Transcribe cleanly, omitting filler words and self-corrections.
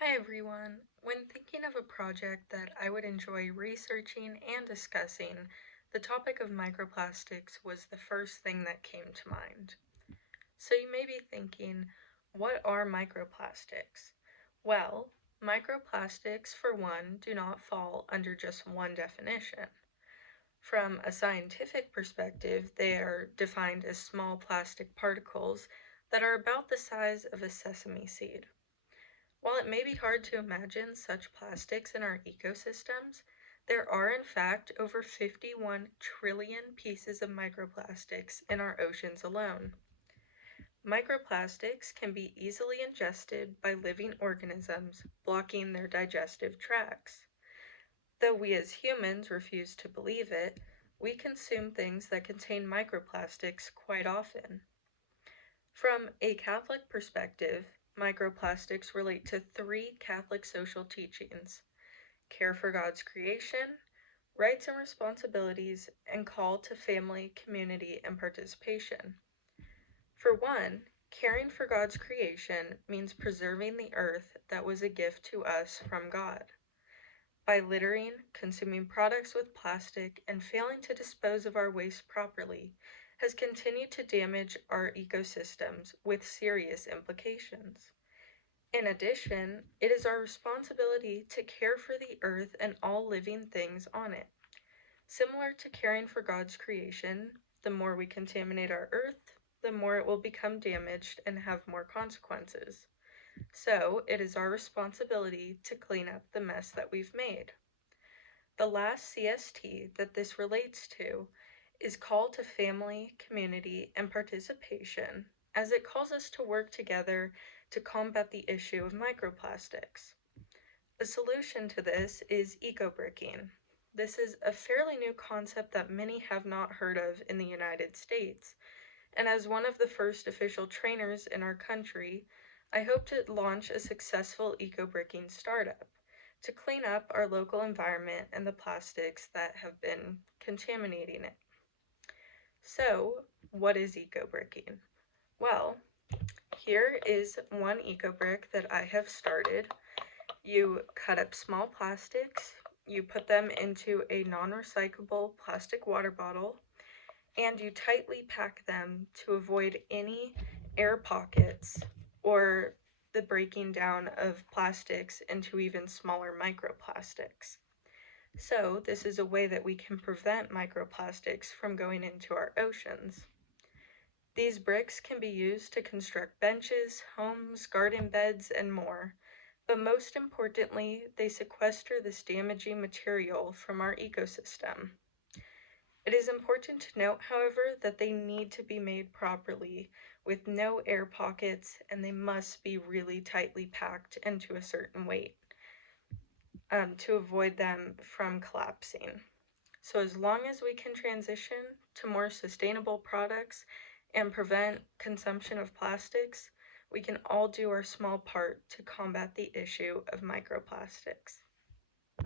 Hi everyone. When thinking of a project that I would enjoy researching and discussing, the topic of microplastics was the first thing that came to mind. So you may be thinking, what are microplastics? Well, microplastics, for one, do not fall under just one definition. From a scientific perspective, they are defined as small plastic particles that are about the size of a sesame seed. While it may be hard to imagine such plastics in our ecosystems, there are in fact over 51 trillion pieces of microplastics in our oceans alone. Microplastics can be easily ingested by living organisms, blocking their digestive tracts. Though we as humans refuse to believe it, we consume things that contain microplastics quite often. From a Catholic perspective, microplastics relate to three Catholic social teachings: care for God's creation, rights and responsibilities, and call to family, community, and participation. For one, caring for God's creation means preserving the earth that was a gift to us from God. By littering, consuming products with plastic, and failing to dispose of our waste properly, has continued to damage our ecosystems with serious implications. In addition, it is our responsibility to care for the earth and all living things on it. Similar to caring for God's creation, the more we contaminate our earth, the more it will become damaged and have more consequences. So, it is our responsibility to clean up the mess that we've made. The last CST that this relates to is call to family, community, and participation, as it calls us to work together to combat the issue of microplastics. A solution to this is eco-bricking. This is a fairly new concept that many have not heard of in the United States, and as one of the first official trainers in our country, I hope to launch a successful eco-bricking startup to clean up our local environment and the plastics that have been contaminating it. So, what is eco-bricking? Well, here is one eco-brick that I have started. You cut up small plastics, you put them into a non-recyclable plastic water bottle, and you tightly pack them to avoid any air pockets or the breaking down of plastics into even smaller microplastics. So, this is a way that we can prevent microplastics from going into our oceans. These bricks can be used to construct benches, homes, garden beds, and more, but most importantly, they sequester this damaging material from our ecosystem. It is important to note, however, that they need to be made properly with no air pockets, and they must be really tightly packed into a certain weight to avoid them from collapsing. So as long as we can transition to more sustainable products and prevent consumption of plastics, we can all do our small part to combat the issue of microplastics.